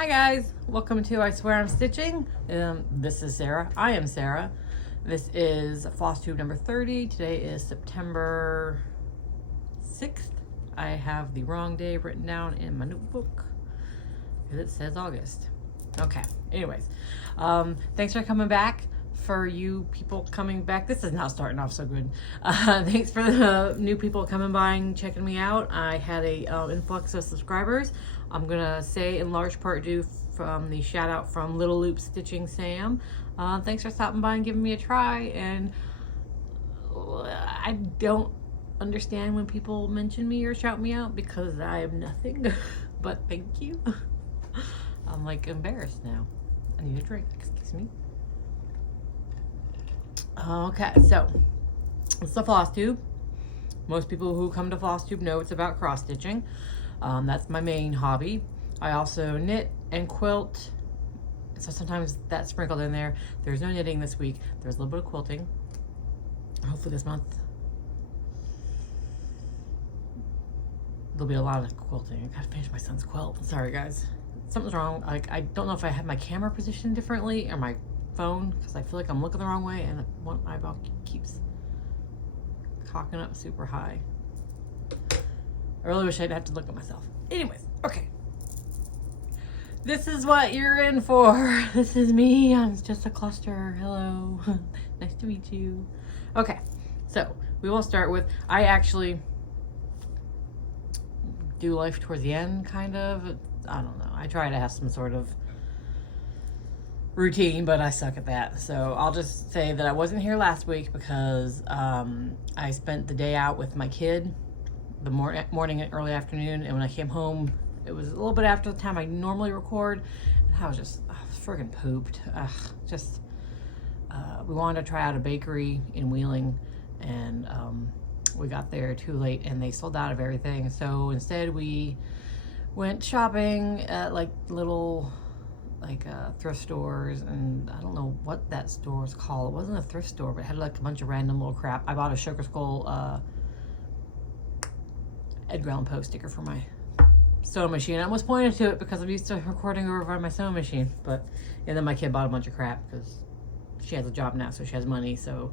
Hi guys, welcome to I Swear I'm Stitching. This is Sarah. I am Sarah. This is Flosstube number 30. Today is September 6th. I have the wrong day written down in my notebook because it says August. Okay, anyways, thanks for coming back. For you people coming back, this is not starting off so good. Thanks for the new people coming by and checking me out. I had a influx of subscribers. I'm gonna say in large part due from the shout out from Little Loop Stitching Sam. Thanks for stopping by and giving me a try. And I don't understand when people mention me or shout me out because I am nothing. But thank you. I'm like embarrassed now. I need a drink. Excuse me. Okay, so it's the Flosstube. Most people who come to Flosstube know it's about cross stitching. That's my main hobby. I also knit and quilt, so sometimes that's sprinkled in there. There's no knitting this week. There's a little bit of quilting. Hopefully this month there'll be a lot of quilting. I gotta finish my son's quilt. Sorry guys, something's wrong. Like, I don't know if I have my camera positioned differently or my phone, because I feel like I'm looking the wrong way and one eyeball keeps cocking up super high. I really wish I didn't have to look at myself. Anyways, okay. This is what you're in for. This is me. I'm just a cluster. Hello. Nice to meet you. Okay, so we will start with, I actually do life towards the end, kind of. I don't know. I try to have some sort of routine, but I suck at that. So I'll just say that I wasn't here last week because I spent the day out with my kid, the morning and early afternoon, and when I came home it was a little bit after the time I normally record, and I was just friggin' pooped. We wanted to try out a bakery in Wheeling, and we got there too late and they sold out of everything. So instead we went shopping at like little thrift stores, and I don't know what that store was called. It wasn't a thrift store, but it had like a bunch of random little crap. I bought a Sugar Skull Edgar Allan Poe sticker for my sewing machine. I almost pointed to it because I'm used to recording over on my sewing machine, and then my kid bought a bunch of crap because she has a job now, so she has money, so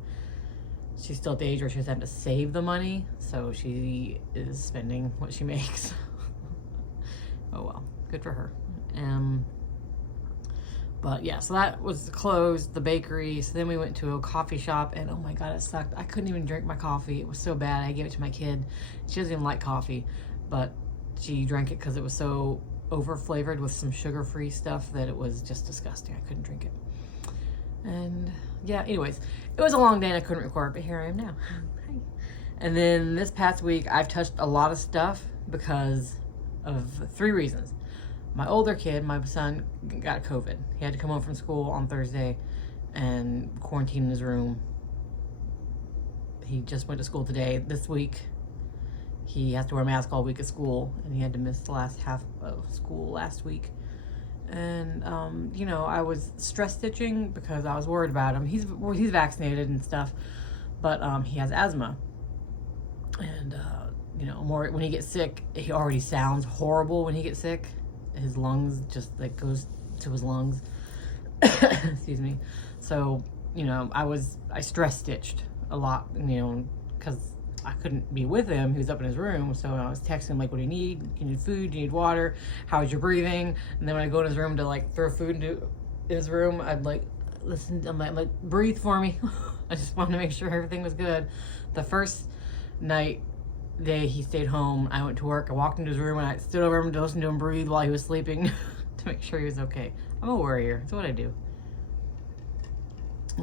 she's still at the age where she doesn't have to save the money, so she is spending what she makes. Oh well, good for her. But yeah, so that was closed, the bakery. So then we went to a coffee shop, and oh my God, it sucked. I couldn't even drink my coffee. It was so bad. I gave it to my kid. She doesn't even like coffee, but she drank it because it was so over flavored with some sugar-free stuff that it was just disgusting. I couldn't drink it. And yeah, anyways, it was a long day and I couldn't record, but here I am now. Hi. And then this past week, I've touched a lot of stuff because of 3 reasons. My older kid, my son, got COVID. He had to come home from school on Thursday and quarantine in his room. He just went to school today. This week, he has to wear a mask all week at school, and he had to miss the last half of school last week. And, you know, I was stress stitching because I was worried about him. He's vaccinated and stuff, but he has asthma. And, you know, when he gets sick, he already sounds horrible when he gets sick. His lungs just like goes to his lungs. Excuse me. So, you know, I stress stitched a lot, you know, because I couldn't be with him. He was up in his room. So I was texting him like, what do you need? You need food? Do you need water? How's your breathing? And then when I go in his room to like throw food into his room, I'd like listen. I'm like breathe for me. I just wanted to make sure everything was good. The first day he stayed home, I went to work. I walked into his room and I stood over him to listen to him breathe while he was sleeping to make sure he was okay. I'm a worrier. That's what I do.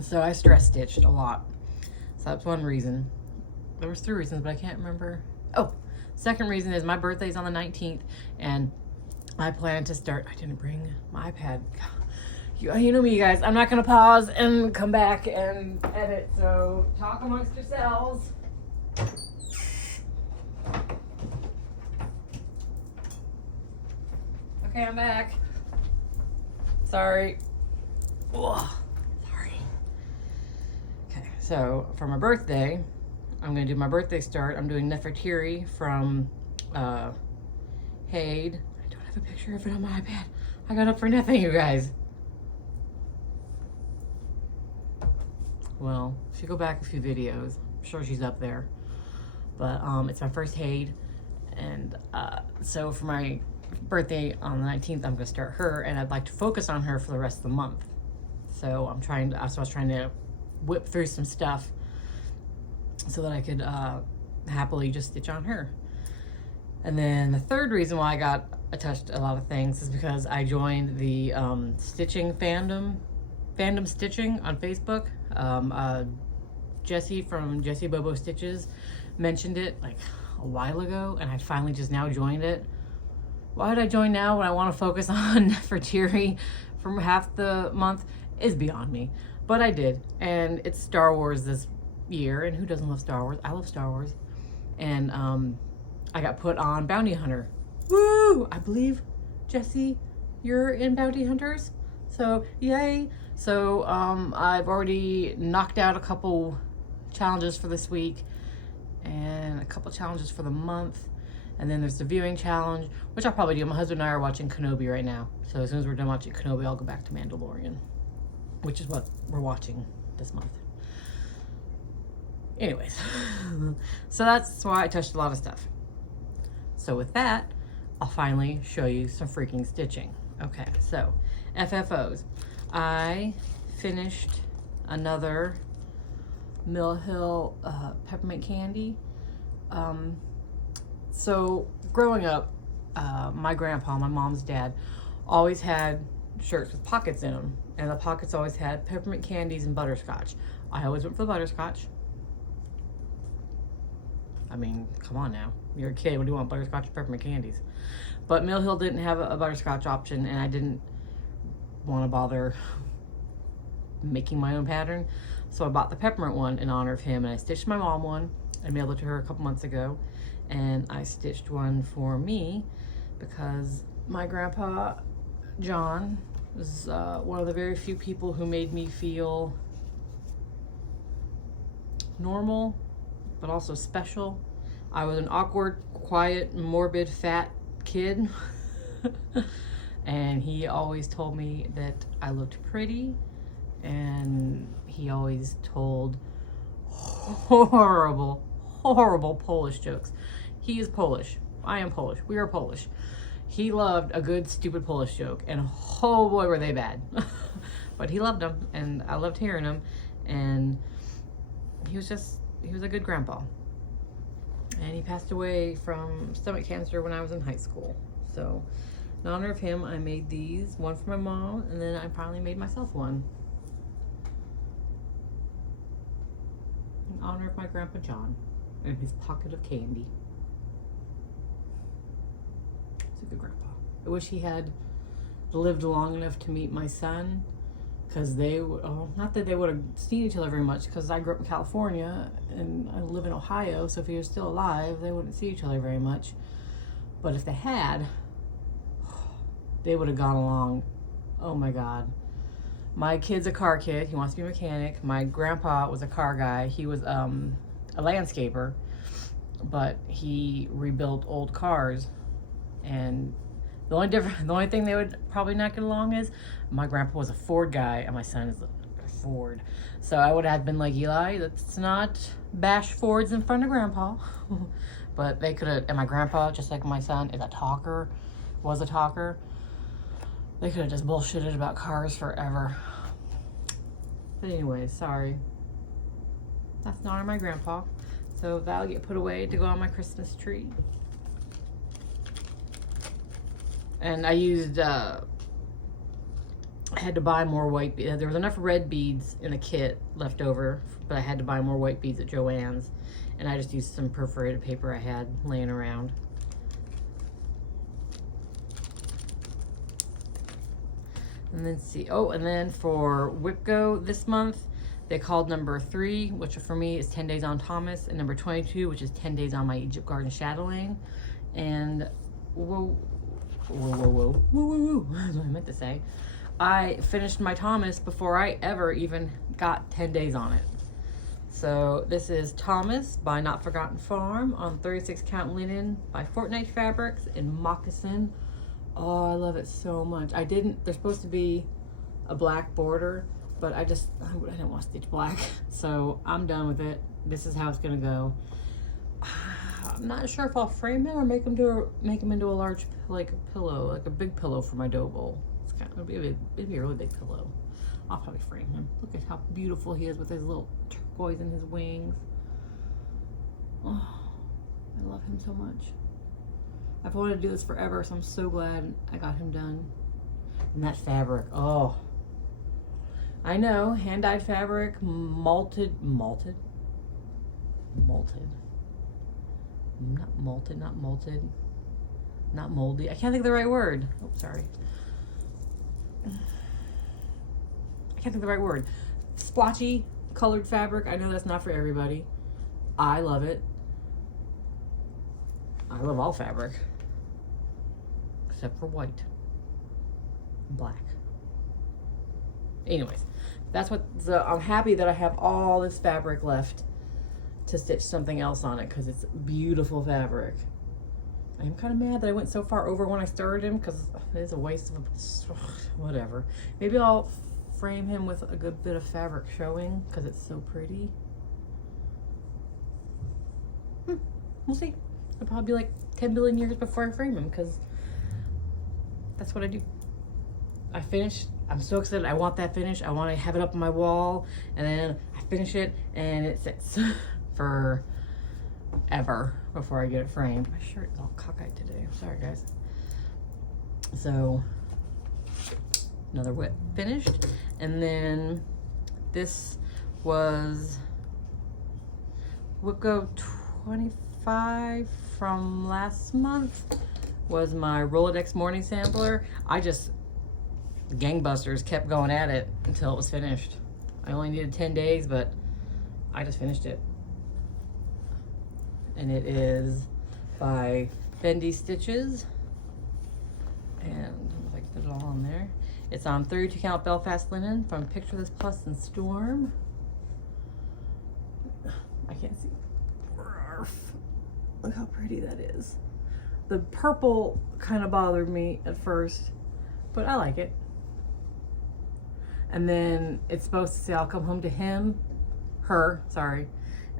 So I stress stitched a lot. So that's one reason. There was 3 reasons, but I can't remember. Oh, second reason is my birthday's on the 19th, and I plan to start. I didn't bring my iPad. You know me, you guys. I'm not gonna pause and come back and edit. So talk amongst yourselves. Okay, I'm back. Sorry. Ugh, sorry. Okay, so for my birthday, I'm gonna do my birthday start. I'm doing Nefertiri from HAED. I don't have have a picture of it on my iPad. I got up for nothing, you guys. Well, if you go back a few videos, I'm sure she's up there. But it's my first HAED, and so for my birthday on the 19th, I'm gonna start her, and I'd like to focus on her for the rest of the month. So I was trying to whip through some stuff so that I could happily just stitch on her. And then the third reason why I got attached to a lot of things is because I joined the stitching fandom stitching on Facebook. Jessie from Jessie Bobo Stitches mentioned it like a while ago, and I finally just now joined it. Why did I join now when I want to focus on Nefertiri for half the month is beyond me. But I did, and it's Star Wars this year, and who doesn't love Star Wars? I love Star Wars. And I got put on Bounty Hunter. Woo! I believe, Jessie, you're in Bounty Hunters, so yay. So I've already knocked out a couple challenges for this week and a couple challenges for the month, and then there's the viewing challenge, which I'll probably do. My husband and I are watching Kenobi right now, so as soon as we're done watching Kenobi, I'll go back to Mandalorian, which is what we're watching this month. Anyways, so that's why I touched a lot of stuff. So with that, I'll finally show you some freaking stitching. Okay, so FFOs. I finished another Mill Hill peppermint candy. So growing up, my grandpa, my mom's dad, always had shirts with pockets in them, and the pockets always had peppermint candies and butterscotch. I always went for the butterscotch. I mean, come on now. You're a kid. What do you want, butterscotch or peppermint candies? But Mill Hill didn't have a butterscotch option, and I didn't want to bother making my own pattern. So I bought the peppermint one in honor of him, and I stitched my mom one. I mailed it to her a couple months ago, and I stitched one for me because my grandpa, John, was one of the very few people who made me feel normal, but also special. I was an awkward, quiet, morbid, fat kid. And he always told me that I looked pretty, and he always told horrible Polish jokes. He is Polish. I am Polish. We are Polish. He loved a good, stupid Polish joke, and oh boy, were they bad. But he loved them, and I loved hearing them, and he was a good grandpa. And he passed away from stomach cancer when I was in high school. So in honor of him, I made these, one for my mom, and then I finally made myself one. In honor of my Grandpa John and his pocket of candy. He's a good grandpa. I wish he had lived long enough to meet my son, because they would, not that they would have seen each other very much, because I grew up in California and I live in Ohio, so if he was still alive, they wouldn't see each other very much. But if they had, they would have gone along. Oh my God. My kid's a car kid. He wants to be a mechanic. My grandpa was a car guy. He was a landscaper, but he rebuilt old cars. And the only thing they would probably not get along is my grandpa was a Ford guy and my son is a Ford. So I would have been like, Eli, let's not bash Fords in front of grandpa. But they could have, and my grandpa, just like my son, was a talker. They could have just bullshitted about cars forever. But anyways, sorry. That's not on my grandpa. So that'll get put away to go on my Christmas tree. And I used, I had to buy more white beads. There was enough red beads in a kit left over, but I had to buy more white beads at Joann's. And I just used some perforated paper I had laying around. And then see, and then for WIPGO this month, they called number 3, which for me is 10 days on Thomas, and number 22, which is 10 days on my Egypt Garden chatelaine. And whoa, that's what I meant to say. I finished my Thomas before I ever even got 10 days on it. So this is Thomas by Not Forgotten Farm on 36 count linen by Fortnite Fabrics in moccasin Oh, I love it so much. There's supposed to be a black border, but I didn't want to stitch black. So I'm done with it. This is how it's gonna go. I'm not sure if I'll frame him or make him into a large, like a pillow, like a big pillow for my dough bowl. It's kind of it'd be a really big pillow. I'll probably frame him. Look at how beautiful he is with his little turquoise in his wings. Oh, I love him so much. I've wanted to do this forever, so I'm so glad I got him done. And that fabric, oh. I know, hand-dyed fabric, malted. Not moldy. I can't think of the right word. Oh, sorry. I can't think of the right word. Splotchy colored fabric. I know that's not for everybody. I love it. I love all fabric. Except for white. And black. Anyways, I'm happy that I have all this fabric left to stitch something else on it because it's beautiful fabric. I'm kind of mad that I went so far over when I started him because it is a waste of whatever. Maybe I'll frame him with a good bit of fabric showing because it's so pretty. We'll see. It'll probably be like 10 billion years before I frame him because that's what I do. I finished. I'm so excited. I want that finish. I want to have it up on my wall and then I finish it and it sits for ever before I get it framed. My shirt is all cockeyed today. I'm sorry, guys. So another whip finished, and then this was Whipco 25 from last month. Was my Rolodex morning sampler. I just gangbusters kept going at it until it was finished. I only needed 10 days, but I just finished it. And it is by Bendy Stitches. And if I can put it all on there. It's on 32 count Belfast linen from Picture This Plus and Storm. I can't see. Look how pretty that is. The purple kind of bothered me at first, but I like it. And then it's supposed to say I'll come home to her, sorry.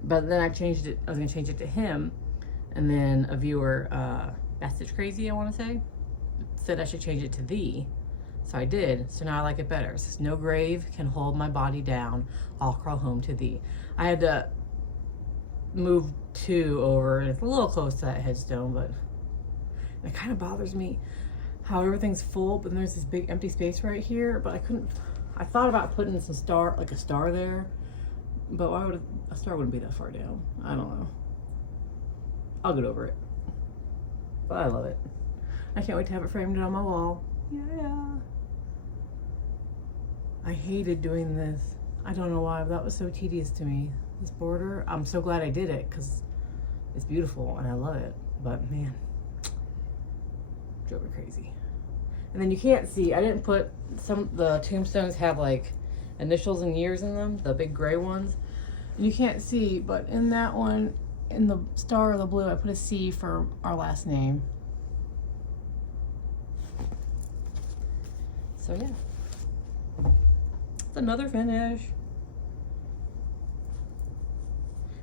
But then I changed it, I was gonna change it to him. And then a viewer, Bass Stitch Crazy, I wanna say, said I should change it to thee. So I did, so now I like it better. It says, no grave can hold my body down, I'll crawl home to thee. I had to move 2 over, and it's a little close to that headstone, but it kind of bothers me how everything's full, but then there's this big empty space right here, but I thought about putting some like a star there, but why would a star wouldn't be that far down? I don't know. I'll get over it. But I love it. I can't wait to have it framed on my wall. Yeah. I hated doing this. I don't know why, but that was so tedious to me. This border, I'm so glad I did it because it's beautiful and I love it. But man, drove me crazy. And then you can't see, I didn't put the tombstones have like initials and years in them, the big gray ones. And you can't see, but in that one, in the star of the blue, I put a C for our last name. So yeah, it's another finish.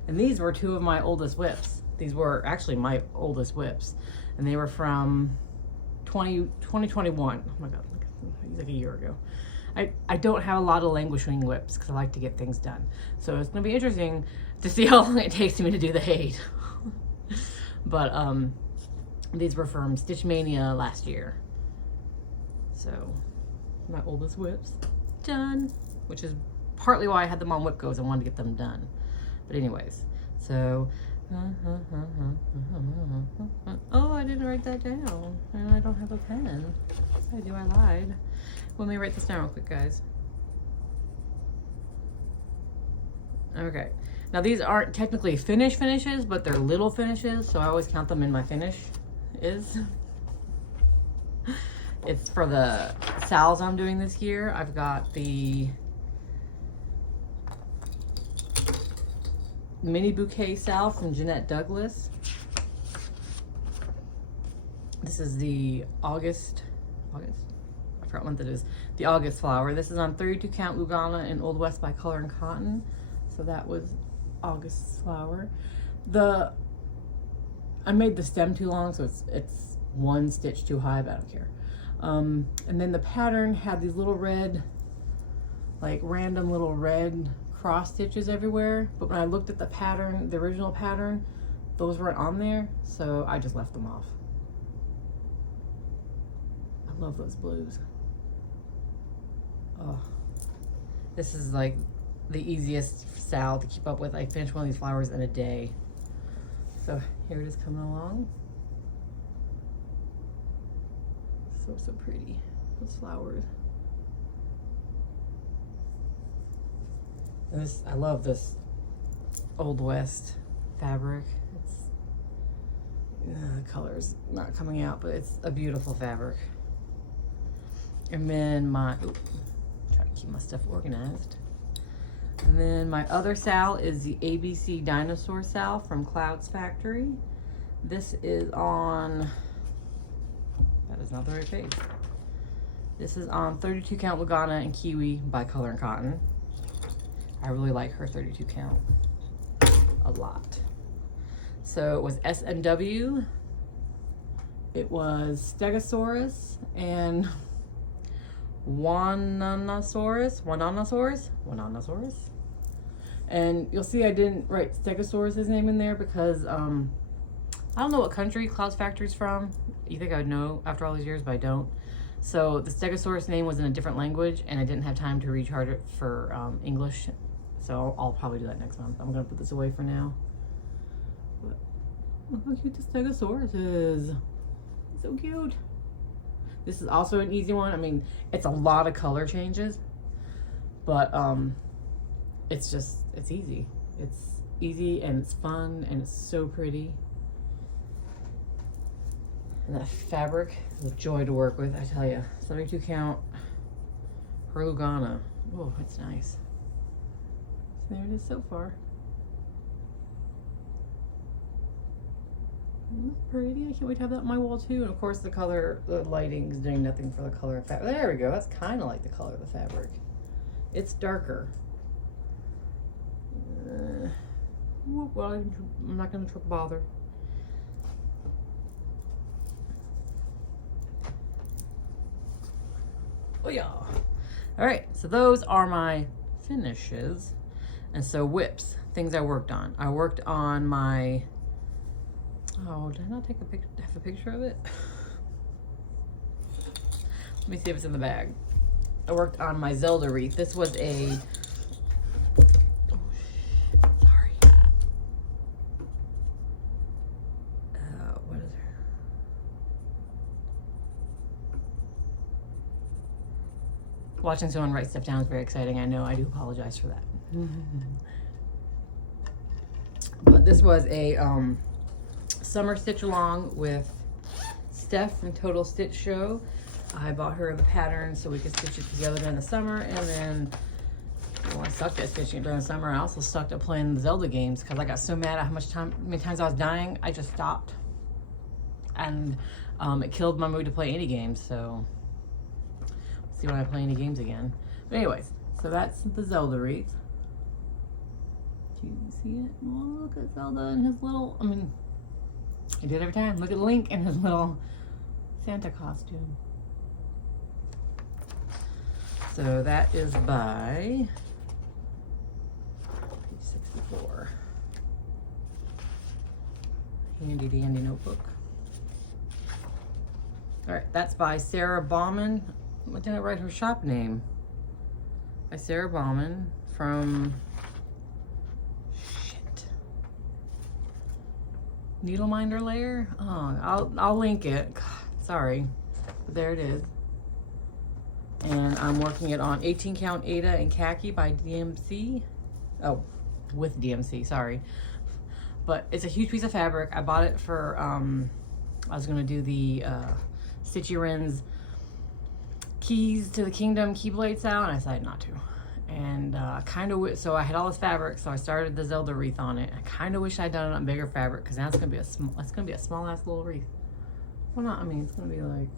And these were 2 of my oldest whips. These were actually my oldest whips. And they were from 2021. Oh my God, like a year ago. I don't have a lot of languishing whips because I like to get things done. So it's gonna be interesting to see how long it takes me to do the HAED. But these were from Stitch Mania last year. So my oldest whips done, which is partly why I had them on Whip Goes. I wanted to get them done. But anyways, so oh, I didn't write that down, and I don't have a pen. I do. I lied. Let me write this down real quick, guys. Okay. Now these aren't technically finishes, but they're little finishes, so I always count them in my finish is. It's for the sals I'm doing this year. I've got the mini bouquet sal from Jeanette Douglas. This is the August, I forgot what month it is, the August flower. This is on 32 count Lugana in Old West by Color and Cotton. So that was August's flower. I made the stem too long, so it's one stitch too high, but I don't care. And then the pattern had these little red, like random little red cross stitches everywhere. But when I looked at the pattern, the original pattern, those weren't on there, so I just left them off. I love those blues. Oh, this is like the easiest sal to keep up with. I finished one of these flowers in a day. So here it is coming along. So pretty, those flowers. And this, I love this Old West fabric. It's the color's not coming out, but it's a beautiful fabric. And then try to keep my stuff organized. And then my other sal is the ABC Dinosaur Sal from Clouds Factory. This is on, that is not the right page. This is on 32 count Lugana and Kiwi by Color and Cotton. I really like her 32 count a lot. So it was SMW, it was Stegosaurus and Wananosaurus. And you'll see I didn't write Stegosaurus' name in there because I don't know what country Clouds Factory's from. You think I would know after all these years, but I don't. So the Stegosaurus name was in a different language and I didn't have time to rechart it for English. So I'll probably do that next month. I'm gonna put this away for now. But look how cute the Stegosaurus is. So cute. This is also an easy one. I mean, it's a lot of color changes, but it's easy. It's easy and it's fun and it's so pretty. And that fabric is a joy to work with, I tell you. 72 count per Lugana. Oh, it's nice. So there it is so far. Isn't that pretty? I can't wait to have that on my wall too. And of course the lighting is doing nothing for the color of fabric. There we go. That's kind of like the color of the fabric. It's darker. Well, I'm not going to bother. Oh yeah. All right, so those are my finishes. And so whips, things I worked on. I worked on my, oh, did I not have a picture of it? Let me see if it's in the bag. I worked on my Zelda wreath. This was a, watching someone write stuff down is very exciting. I know, I do apologize for that. But this was a summer stitch along with Steph from Total Stitch Show. I bought her the pattern so we could stitch it together during the summer, and then, well, I sucked at stitching it during the summer. I also sucked at playing the Zelda games because I got so mad at how many times I was dying, I just stopped. And it killed my mood to play any games, so see when I play any games again. But anyways, so that's the Zelda wreath. Do you see it? Oh, look at Zelda and his little, I mean, I do it every time. Look at Link in his little Santa costume. So that is by page 64. Handy dandy notebook. All right, that's by Sarah Bauman. What did I write her shop name? By Sarah Bauman from Needleminder Layer. Oh, I'll link it. God, sorry, but there it is. And I'm working it on 18 count Ada and Khaki by DMC. Oh, with DMC, sorry. But it's a huge piece of fabric. I bought it for, I was gonna do the Stitchy Wren's Keys to the Kingdom Keyblade sale, and I decided not to. And so I had all this fabric, so I started the Zelda wreath on it. I kind of wish I'd done it on bigger fabric, because now it's gonna be a small ass little wreath. Well, not, I mean, it's gonna be like,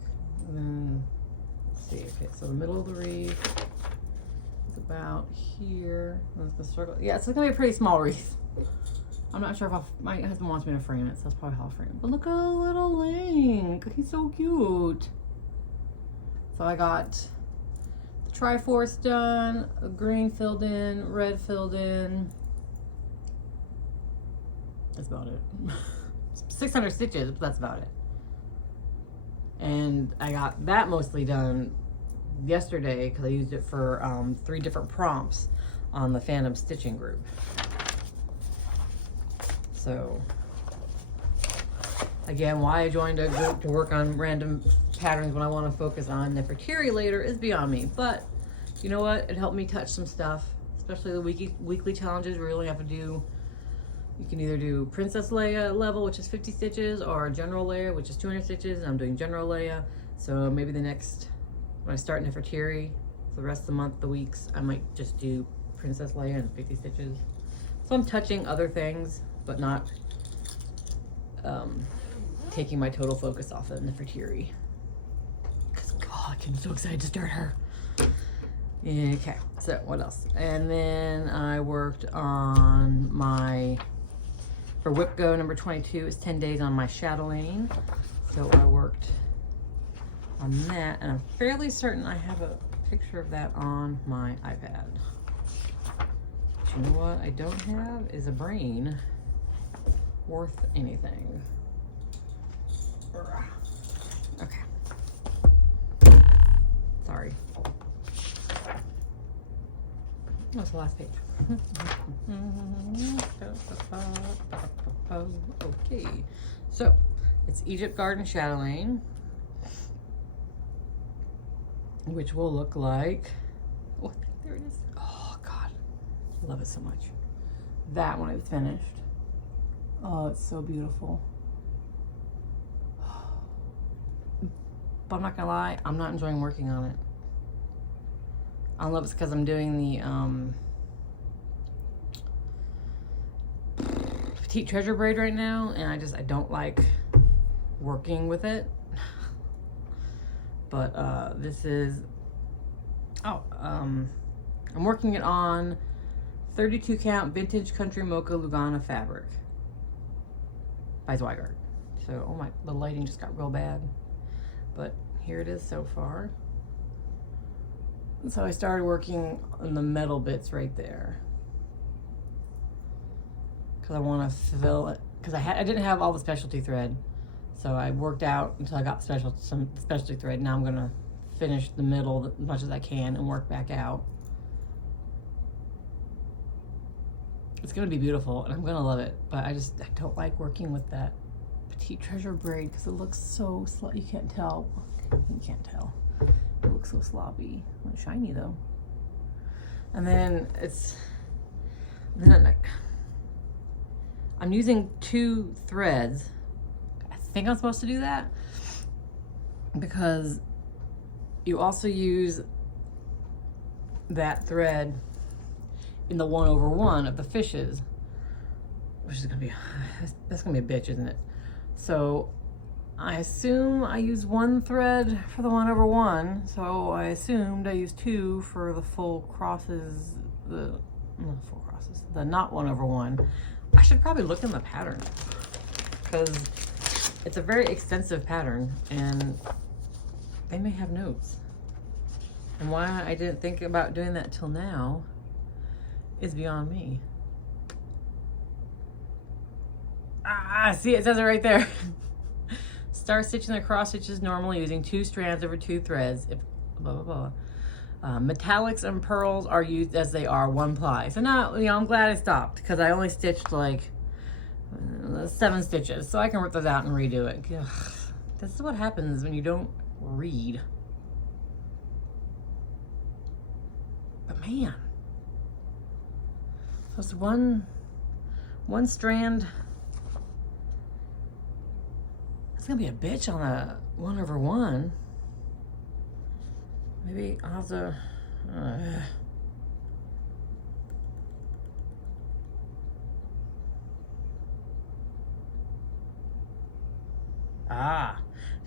and then, let's see, okay, so the middle of the wreath is about here. That's the circle. Yeah, it's gonna be a pretty small wreath. I'm not sure if my husband wants me to frame it, so that's probably how I'll frame it. But look at a little Link. He's so cute. So I got the Triforce done, green filled in, red filled in. That's about it. 600 stitches, but that's about it. And I got that mostly done yesterday because I used it for 3 different prompts on the Phantom Stitching group. So, again, why I joined a group to work on random patterns when I want to focus on Nefertiri later is beyond me. But, you know what? It helped me touch some stuff, especially the weekly challenges where you only have to do, you can either do Princess Leia level, which is 50 stitches, or General Leia, which is 200 stitches, and I'm doing General Leia. So maybe the next, when I start Nefertiri, for the rest of the month, the weeks, I might just do Princess Leia and 50 stitches. So I'm touching other things, but not taking my total focus off of Nefertiri. Because, God, I'm so excited to start her. Okay, so what else? And then I worked on my, for Whip Go number 22, it's 10 days on my chatelaine. So I worked on that, and I'm fairly certain I have a picture of that on my iPad. But you know what I don't have is a brain worth anything. Okay. Sorry. That's the last page. Okay. So, it's Egypt Garden Chatelaine, which will look like, oh, there it is. Oh, God. I love it so much. That one is finished. Oh, it's so beautiful. But I'm not gonna lie, I'm not enjoying working on it. I don't know if it's because I'm doing the petite treasure braid right now, and I don't like working with it. But this is, I'm working it on 32 count vintage country mocha Lugana fabric by Zweigart. So, oh my, the lighting just got real bad. But here it is so far. So I started working on the metal bits right there, because I want to fill it, because I didn't have all the specialty thread, so I worked out until I got some specialty thread. Now I'm gonna finish the middle as much as I can and work back out. It's gonna be beautiful and I'm gonna love it, but I don't like working with that petite treasure braid because it looks so you can't tell. You can't tell. It looks so sloppy. It's shiny though. And then I'm using 2 threads. I think I'm supposed to do that because you also use that thread in the 1/1 of the fishes, which is gonna be, that's gonna be a bitch, isn't it? So I assume I use 1 thread for the 1/1, so I assumed I used 2 for the full crosses, the not 1/1. I should probably look in the pattern because it's a very extensive pattern and they may have notes. And why I didn't think about doing that till now is beyond me. See, it says it right there. Start stitching the cross stitches normally using 2 strands over 2 threads. If blah blah blah. Metallics and pearls are used as they are 1 ply. So now, I'm glad I stopped because I only stitched like 7 stitches, so I can rip those out and redo it. Ugh. This is what happens when you don't read. But man, so it's one strand. It's gonna be a bitch on a 1/1. Maybe I'll have to.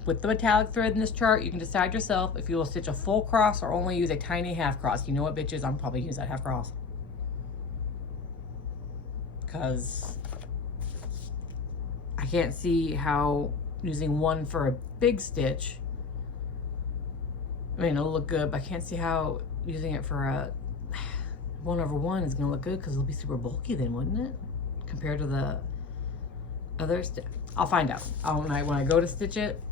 with the metallic thread in this chart, you can decide yourself if you will stitch a full cross or only use a tiny half cross. You know what, bitches? I'm probably use that half cross. Because I can't see how using one for a big stitch, I mean, it'll look good, but I can't see how using it for a 1/1 is gonna look good, because it'll be super bulky then, wouldn't it? Compared to the other stitch. I'll find out. When I go to stitch it,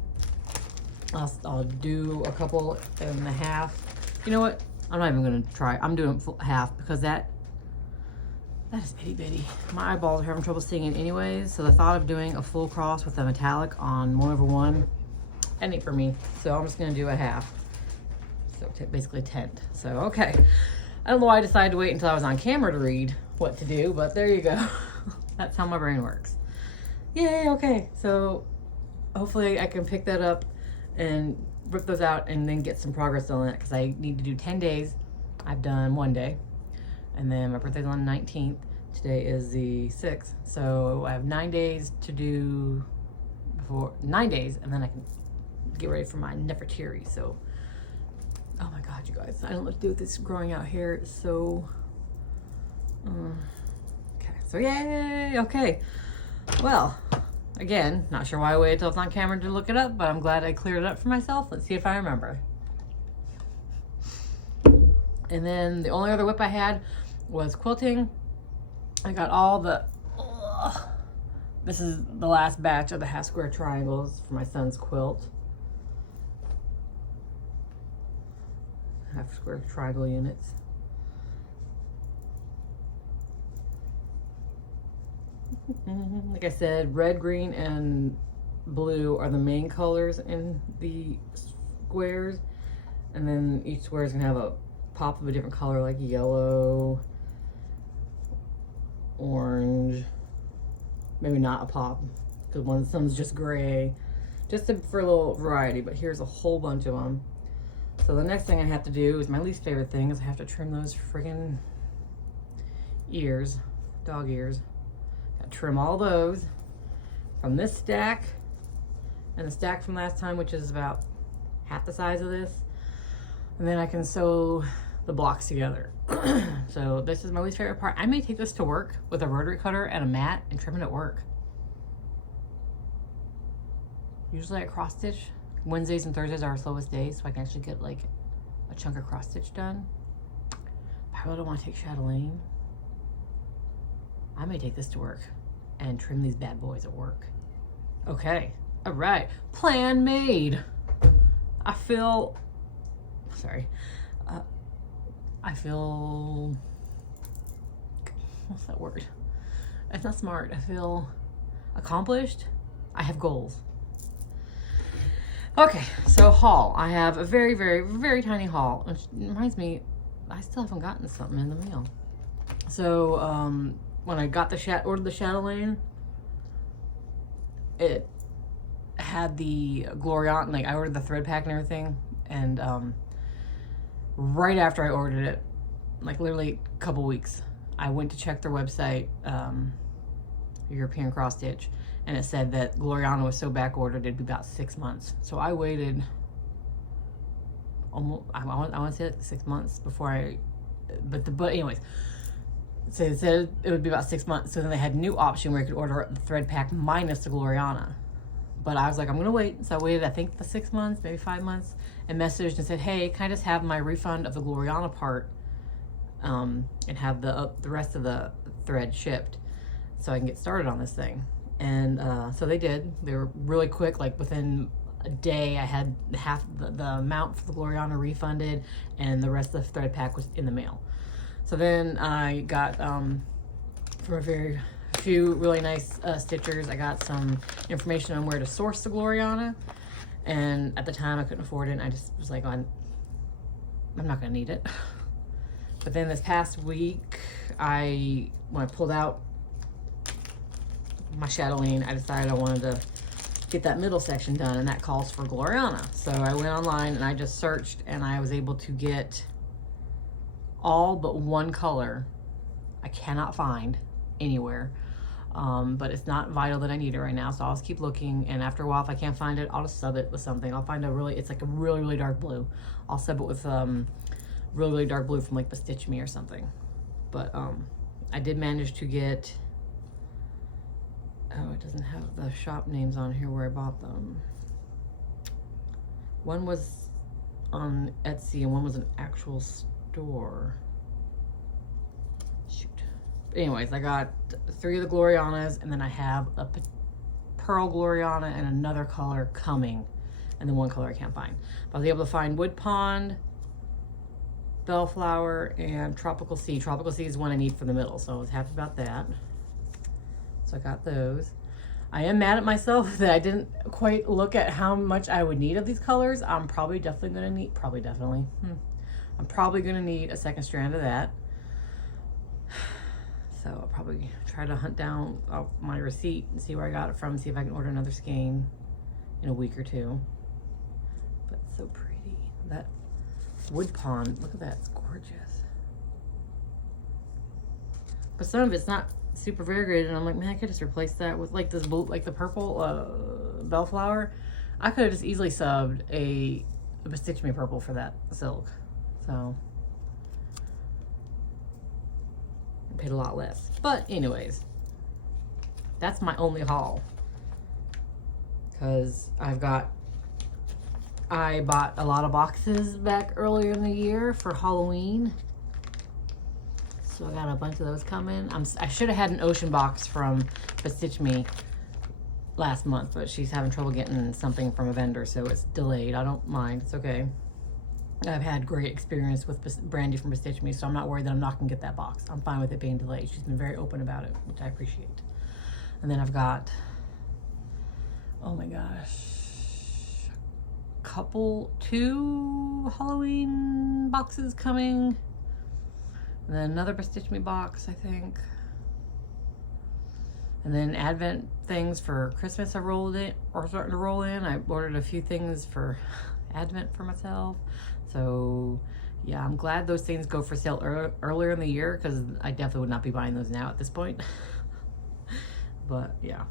I'll do a couple and a half. You know what? I'm not even gonna try. I'm doing full half, because that is itty bitty. My eyeballs are having trouble seeing it anyways, so the thought of doing a full cross with a metallic on 1/1, that ain't for me. So I'm just gonna do a half. So basically 10. So, okay. I don't know why I decided to wait until I was on camera to read what to do, but there you go. That's how my brain works. Yay, okay. So hopefully I can pick that up and rip those out and then get some progress on it, because I need to do 10 days. I've done 1 day. And then my birthday's on the 19th. Today is the 6th. So I have 9 days to do, 9 days, and then I can get ready for my Nefertiri. So, oh my God, you guys, I don't know what to do with this growing out hair. It's so, okay, so yay, okay. Well, again, not sure why I waited till it's on camera to look it up, but I'm glad I cleared it up for myself. Let's see if I remember. And then the only other whip I had was quilting. I got all the, this is the last batch of the half square triangles for my son's quilt. Half square triangle units. Like I said, red, green, and blue are the main colors in the squares, and then each square is gonna have a pop of a different color, like yellow, orange, maybe not a pop, because some's just gray, just for a little variety, but here's a whole bunch of them. So the next thing I have to do is my least favorite thing, is I have to trim those friggin' ears, dog ears. Gotta trim all those from this stack and the stack from last time, which is about half the size of this. And then I can sew the blocks together. So this is my least favorite part. I may take this to work with a rotary cutter and a mat and trim it at work. Usually I cross stitch. Wednesdays and Thursdays are our slowest days, so I can actually get like a chunk of cross stitch done. I really don't want to take chatelaine. I may take this to work and trim these bad boys at work. Okay, all right, plan made. I feel, sorry, I feel, what's that word? It's not smart. I feel accomplished. I have goals. Okay, so haul. I have a very, very, very tiny haul, which reminds me, I still haven't gotten something in the mail. So when I got ordered the chatelaine, it had the Gloriana, like I ordered the thread pack and everything, and right after I ordered it, like literally a couple weeks, I went to check their website, European Cross Stitch, and it said that Gloriana was so back ordered it'd be about 6 months. So I waited almost, I want to say like 6 months before but anyways, so it said it would be about 6 months. So then they had a new option where you could order the thread pack minus the Gloriana. But I was like, I'm gonna wait. So I waited, I think, the 6 months, maybe 5 months, and messaged and said, hey, can I just have my refund of the Gloriana part and have the rest of the thread shipped so I can get started on this thing. And so they did. They were really quick, like within a day I had half the amount for the Gloriana refunded, and the rest of the thread pack was in the mail. So then I got, from a very few really nice stitchers, I got some information on where to source the Gloriana, and at the time I couldn't afford it, and I just was like, I'm not gonna need it. But then this past week, when I pulled out my chatelaine, I decided I wanted to get that middle section done, and that calls for Gloriana. So I went online and I just searched, and I was able to get all but one color I cannot find anywhere. But it's not vital that I need it right now, so I'll just keep looking, and after a while, if I can't find it, I'll just sub it with something. I'll find it's like a really, really dark blue. I'll sub it with really, really dark blue from like Stitch Me or something. But I did manage to get, oh, it doesn't have the shop names on here where I bought them. One was on Etsy and one was an actual store. Shoot. Anyways, I got 3 of the Glorianas, and then I have a Pearl Gloriana and another color coming, and then one color I can't find. But I was able to find Wood Pond, Bellflower, and Tropical Sea. Tropical Sea is one I need for the middle, so I was happy about that. So I got those. I am mad at myself that I didn't quite look at how much I would need of these colors. I'm probably definitely going to need, I'm probably going to need a second strand of that. So I'll probably try to hunt down my receipt and see where I got it from, see if I can order another skein in a week or two. But it's so pretty. That Wood Pond, look at that, it's gorgeous. But some of it's not super variegated, and I'm like, man, I could just replace that with like this blue, like the purple Bellflower. I could have just easily subbed a Stitch Me purple for that silk. So I paid a lot less. But anyways, that's my only haul. Because I bought a lot of boxes back earlier in the year for Halloween. So I got a bunch of those coming. I should have had an ocean box from Stitch Me last month, but she's having trouble getting something from a vendor, so it's delayed. I don't mind. It's okay. I've had great experience with Brandy from Stitch Me, so I'm not worried that I'm not going to get that box. I'm fine with it being delayed. She's been very open about it, which I appreciate. And then I've got, oh my gosh, 2 Halloween boxes coming. And then another Stitch Me box, I think. And then Advent things for Christmas are starting to roll in. I ordered a few things for Advent for myself. So yeah, I'm glad those things go for sale earlier in the year, because I definitely would not be buying those now at this point. But yeah.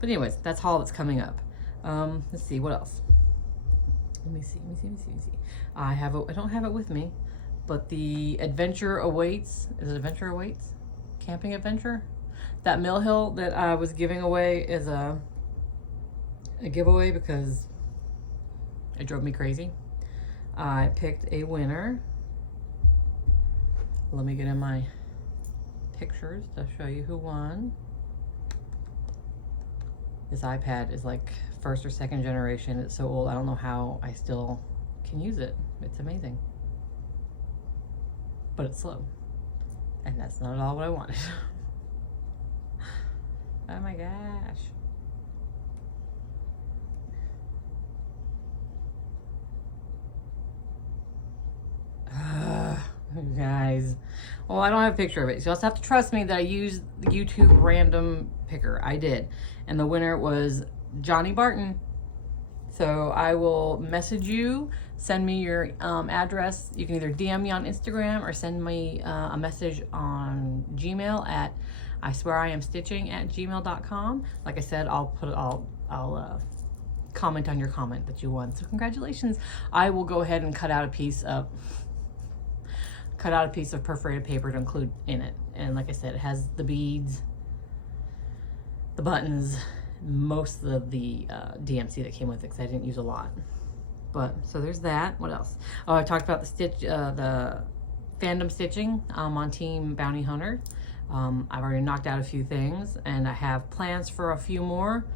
But anyways, that's all that's coming up. Let's see, what else? Let me see. I don't have it with me. But the Adventure Awaits, is it Adventure Awaits? Camping Adventure? That Mill Hill that I was giving away is a giveaway because it drove me crazy. I picked a winner. Let me get in my pictures to show you who won. This iPad is like 1st or 2nd generation. It's so old, I don't know how I still can use it. It's amazing. But it's slow, and that's not at all what I wanted. Oh my gosh. You guys. Well, I don't have a picture of it, so you also have to trust me that I used the YouTube random picker. I did. And the winner was Johnny Barton. So I will message you, send me your address. You can either DM me on Instagram or send me a message on Gmail at isweariamstitching@gmail.com. Like I said, I'll comment on your comment that you won. So congratulations. I will go ahead and cut out a piece of perforated paper to include in it. And like I said, it has the beads, the buttons, most of the DMC that came with it, because I didn't use a lot. But so there's that. What else? Oh, I talked about the fandom stitching on Team Bounty Hunter. I've already knocked out a few things, and I have plans for a few more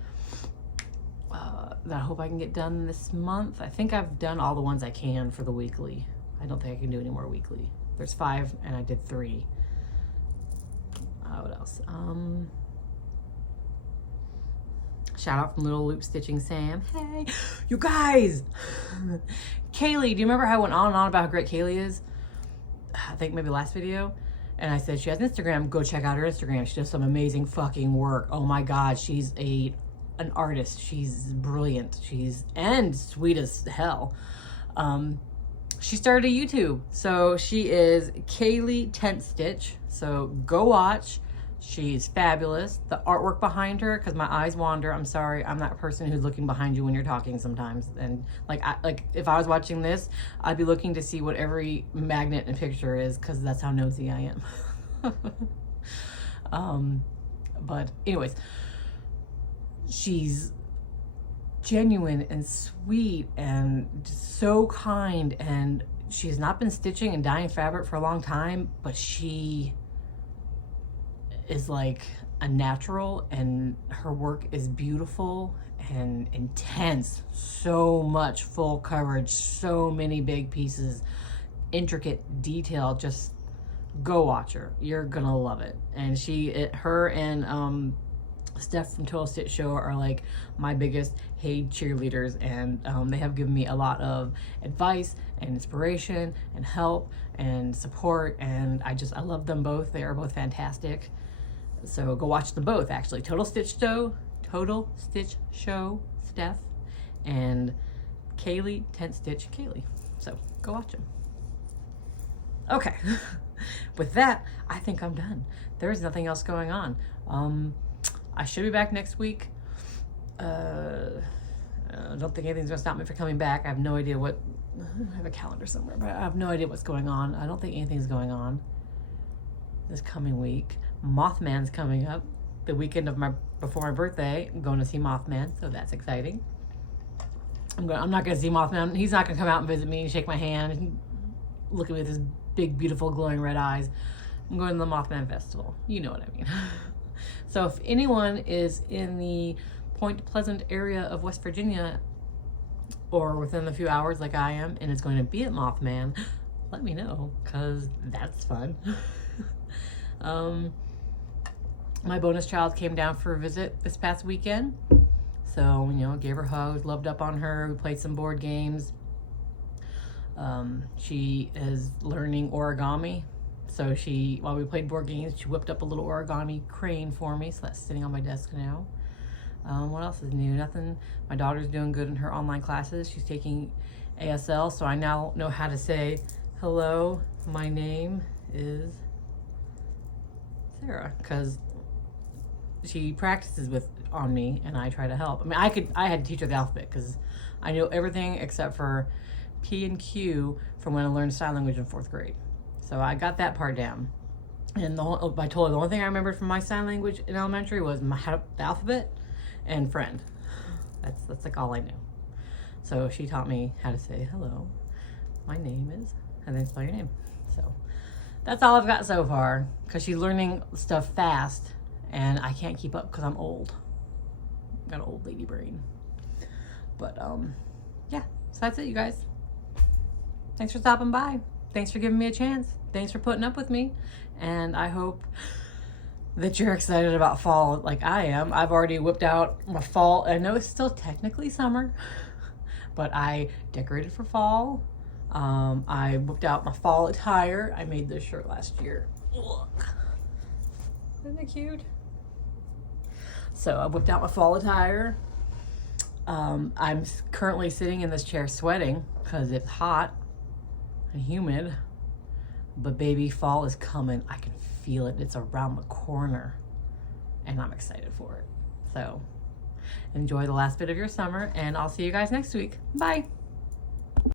that I hope I can get done this month. I think I've done all the ones I can for the weekly. I don't think I can do any more weekly. There's 5 and I did 3. What else? Shout out from Little Loop Stitching Sam. Hey, you guys! Kaylee, do you remember how I went on and on about how great Kaylee is? I think maybe last video. And I said she has Instagram. Go check out her Instagram. She does some amazing fucking work. Oh my God, she's an artist. She's brilliant. And sweet as hell. She started a YouTube. So she is Kaylee Tent Stitch. So go watch. She's fabulous. The artwork behind her, because my eyes wander, I'm sorry, I'm that person who's looking behind you when you're talking sometimes. And like if I was watching this, I'd be looking to see what every magnet and picture is, because that's how nosy I am. But anyways, she's genuine and sweet and so kind, and she's not been stitching and dyeing fabric for a long time, but she is like a natural, and her work is beautiful and intense. So much full coverage, so many big pieces, intricate detail. Just go watch her. You're gonna love it. And her and Steph from Total Stitch Show are like my biggest HAED cheerleaders, and they have given me a lot of advice and inspiration and help and support, and I love them both. They are both fantastic. So go watch them both, actually. Total Stitch Show, Steph, and Kaylee, Tent Stitch Kaylee. So go watch them. Okay, with that, I think I'm done. There's nothing else going on. I should be back next week. I don't think anything's gonna stop me from coming back. I have no idea I have a calendar somewhere, but I have no idea what's going on. I don't think anything's going on this coming week. Mothman's coming up the weekend before my birthday. I'm going to see Mothman, so that's exciting. I'm not gonna see Mothman. He's not gonna come out and visit me and shake my hand and look at me with his big, beautiful, glowing red eyes. I'm going to the Mothman Festival. You know what I mean. So if anyone is in the Point Pleasant area of West Virginia, or within a few hours like I am, and is going to be at Mothman, let me know, because that's fun. My bonus child came down for a visit this past weekend. So, gave her hugs, loved up on her. We played some board games. She is learning origami. So while we played board games, she whipped up a little origami crane for me. So that's sitting on my desk now. What else is new? Nothing. My daughter's doing good in her online classes. She's taking ASL. So I now know how to say, hello, my name is Sarah, because she practices on me, and I try to help. I mean, I had to teach her the alphabet, because I know everything except for P and Q from when I learned sign language in 4th grade. So I got that part down. And I told her the only thing I remembered from my sign language in elementary was the alphabet and friend. That's like all I knew. So she taught me how to say, hello, my name is, and then spell your name. So that's all I've got so far, because she's learning stuff fast, and I can't keep up because I'm old. I've got an old lady brain. But yeah, so that's it, you guys. Thanks for stopping by. Thanks for giving me a chance. Thanks for putting up with me. And I hope that you're excited about fall like I am. I've already whipped out my fall. I know it's still technically summer, but I decorated for fall. I whipped out my fall attire. I made this shirt last year. Look. Isn't it cute? So I whipped out my fall attire. I'm currently sitting in this chair sweating because it's hot and humid, but baby, fall is coming. I can feel it. It's around the corner, and I'm excited for it. So enjoy the last bit of your summer, and I'll see you guys next week. Bye.